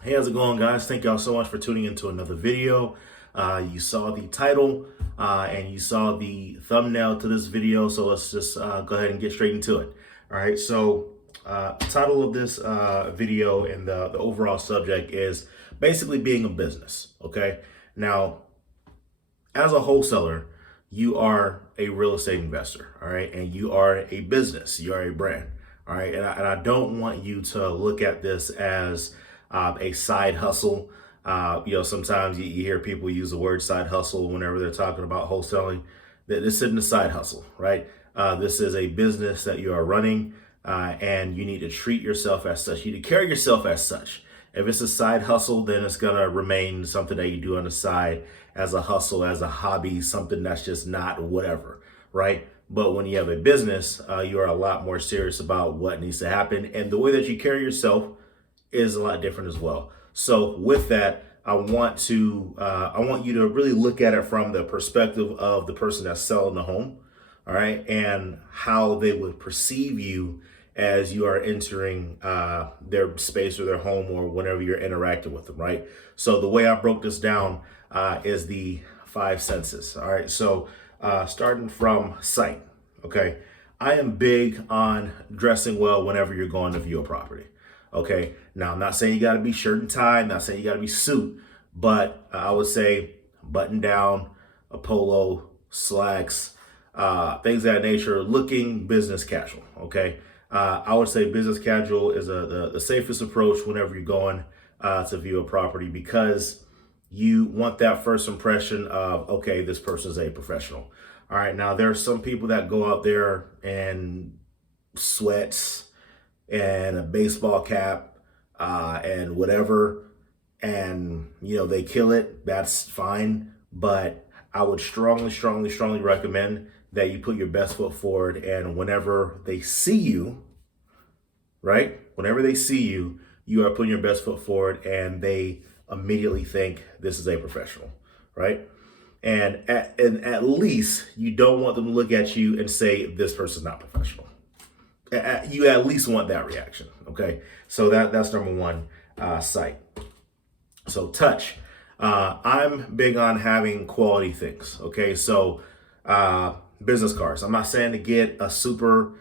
Hey, how's it going, guys? Thank y'all so much for tuning into another video. You saw the title and you saw the thumbnail to this video, so let's just go ahead and get straight into it. All right, so the title of this video and the overall subject is basically being a business. Okay, now as a wholesaler, you are a real estate investor, all right, and you are a business, you are a brand, all right, and I don't want you to look at this as a side hustle. Sometimes you hear people use the word side hustle whenever they're talking about wholesaling. This isn't a side hustle, right? This is a business that you are running, and you need to treat yourself as such. You need to carry yourself as such. If it's a side hustle, then it's going to remain something that you do on the side as a hustle, as a hobby, something that's just not whatever, right? But when you have a business, you are a lot more serious about what needs to happen. And the way that you carry yourself is a lot different as well. So with that, I want you to really look at it from the perspective of the person that's selling the home, all right, and how they would perceive you as you are entering their space or their home or whenever you're interacting with them, right? So the way I broke this down is the five senses, all right? So starting from sight, okay? I am big on dressing well whenever you're going to view a property, okay? Now, I'm not saying you gotta be shirt and tie, I'm not saying you gotta be suit, but I would say button down, a polo, slacks, things of that nature, looking business casual, okay? I would say business casual is the safest approach whenever you're going to view a property, because you want that first impression of, okay, this person's a professional. All right, now there are some people that go out there in sweats and a baseball cap and whatever, and they kill it. That's fine, but I would strongly recommend that you put your best foot forward, and whenever they see you, right? Whenever they see you, you are putting your best foot forward, and they immediately think this is a professional, right? And at least you don't want them to look at you and say this person's not professional. You at least want that reaction, okay? So that's number one, sight. So touch. I'm big on having quality things, okay? So business cards. I'm not saying to get a super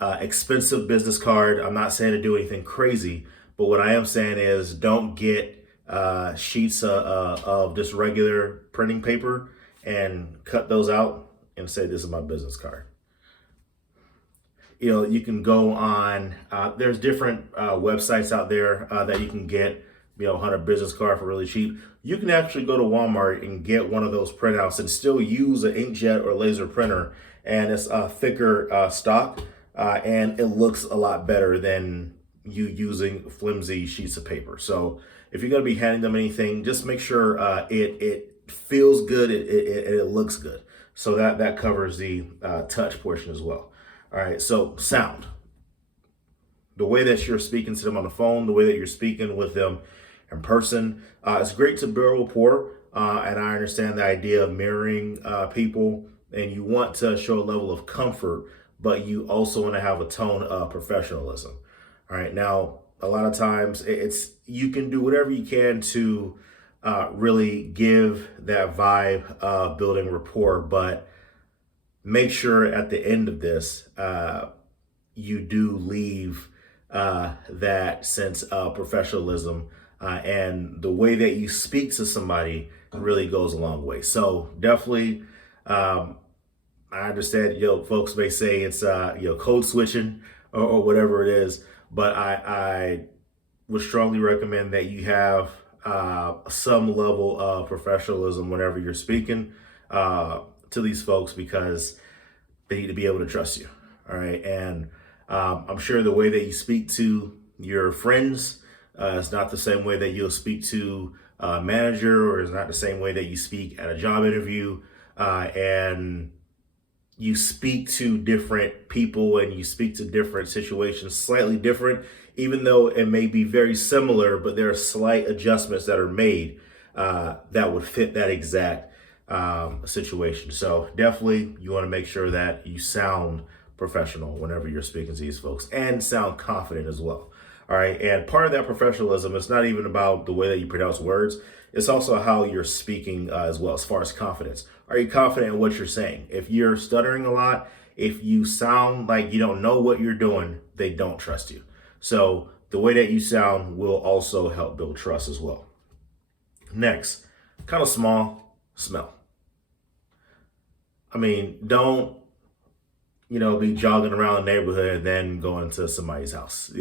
expensive business card. I'm not saying to do anything crazy, but what I am saying is don't get sheets of just regular printing paper and cut those out and say this is my business card. You can go on, there's different websites out there that you can get 100 business card for really cheap. You can actually go to Walmart and get one of those printouts and still use an inkjet or laser printer, and it's a thicker stock, and it looks a lot better than you using flimsy sheets of paper. So if you're going to be handing them anything, just make sure it feels good, it looks good. So that covers the touch portion as well. All right, so sound. The way that you're speaking to them on the phone, the way that you're speaking with them in person. It's great to build rapport, and I understand the idea of mirroring people, and you want to show a level of comfort, but you also want to have a tone of professionalism. All right, now a lot of times you can do whatever you can to really give that vibe of building rapport, but make sure at the end of this you do leave that sense of professionalism, and the way that you speak to somebody really goes a long way. So definitely, I understand, folks may say it's, code switching or whatever it is, but I would strongly recommend that you have some level of professionalism whenever you're speaking to these folks, because they need to be able to trust you. All right. And I'm sure the way that you speak to your friends is not the same way that you'll speak to a manager, or is not the same way that you speak at a job interview. And you speak to different people and you speak to different situations slightly different, even though it may be very similar, but there are slight adjustments that are made that would fit that exact situation. So definitely you want to make sure that you sound professional whenever you're speaking to these folks, and sound confident as well. All right. And part of that professionalism is not even about the way that you pronounce words. It's also how you're speaking as well, as far as confidence. Are you confident in what you're saying? If you're stuttering a lot, if you sound like you don't know what you're doing, they don't trust you. So the way that you sound will also help build trust as well. Next, kind of small, smell. I mean, don't, be jogging around the neighborhood and then going to somebody's house.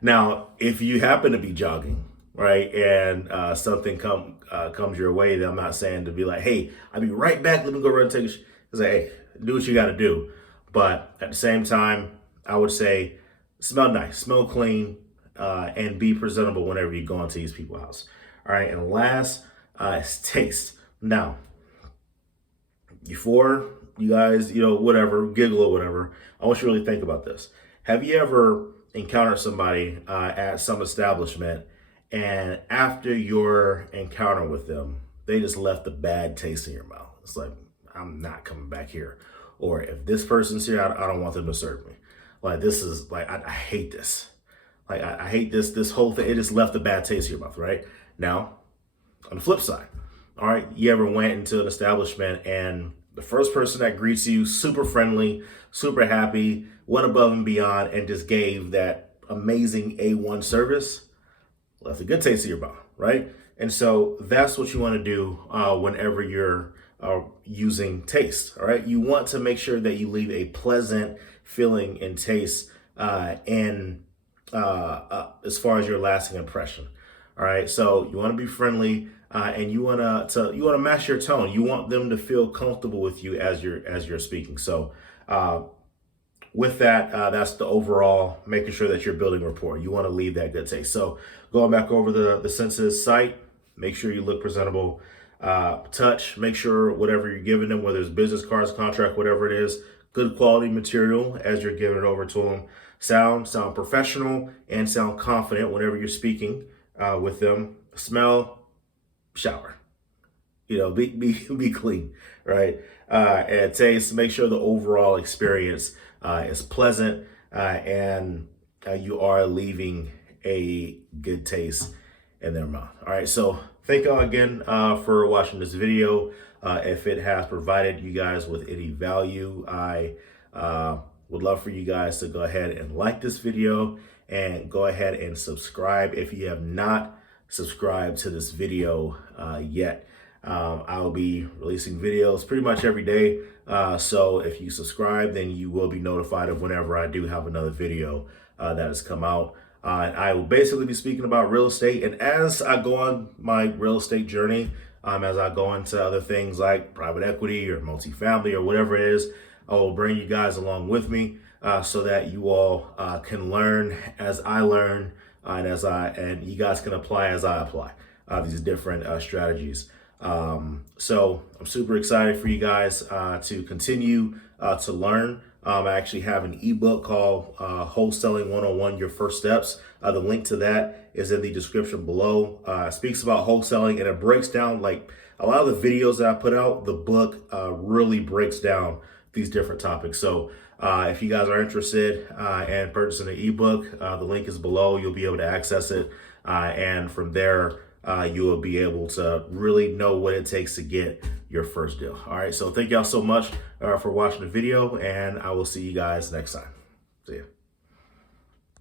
Now, if you happen to be jogging, right, and something comes your way, then I'm not saying to be like, hey, I'll be right back. Let me go run and take a sh-. It's like, hey, do what you got to do. But at the same time, I would say smell nice, smell clean, and be presentable whenever you go into these people's house. All right, and last is taste. Now, before you guys, whatever, giggle or whatever, I want you to really think about this. Have you ever encountered somebody at some establishment, and after your encounter with them, they just left a bad taste in your mouth? It's like, I'm not coming back here. Or if this person's here, I don't want them to serve me. Like, this is like, I hate this. Like, I hate this whole thing. It just left a bad taste in your mouth, right? Now, on the flip side, all right, you ever went into an establishment and the first person that greets you, super friendly, super happy, went above and beyond and just gave that amazing A1 service, left a good taste in your mouth, right? And so that's what you want to do whenever you're using taste, all right? You want to make sure that you leave a pleasant feeling and taste as far as your lasting impression, all right? So you want to be friendly. And you want to match your tone. You want them to feel comfortable with you as you're speaking. So with that, that's the overall, making sure that you're building rapport. You want to leave that good taste. So going back over the senses, sight, make sure you look presentable. Touch, make sure whatever you're giving them, whether it's business cards, contract, whatever it is, good quality material as you're giving it over to them. Sound professional and sound confident whenever you're speaking with them. Smell, shower, be clean, right? And taste, make sure the overall experience is pleasant and you are leaving a good taste in their mouth. All right, so thank y'all again for watching this video. If it has provided you guys with any value, I would love for you guys to go ahead and like this video and go ahead and subscribe if you have not subscribe to this video yet. I'll be releasing videos pretty much every day. So if you subscribe, then you will be notified of whenever I do have another video that has come out. I will basically be speaking about real estate. And as I go on my real estate journey, as I go into other things like private equity or multifamily or whatever it is, I will bring you guys along with me so that you all can learn as I learn. And you guys can apply as I apply these different strategies. So I'm super excited for you guys to continue to learn. I actually have an ebook called Wholesaling 101, Your First Steps. The link to that is in the description below. It speaks about wholesaling and it breaks down, like a lot of the videos that I put out, the book really breaks down these different topics. So if you guys are interested in purchasing the ebook, the link is below. You'll be able to access it. And from there, you will be able to really know what it takes to get your first deal. All right. So thank y'all so much for watching the video, and I will see you guys next time. See ya.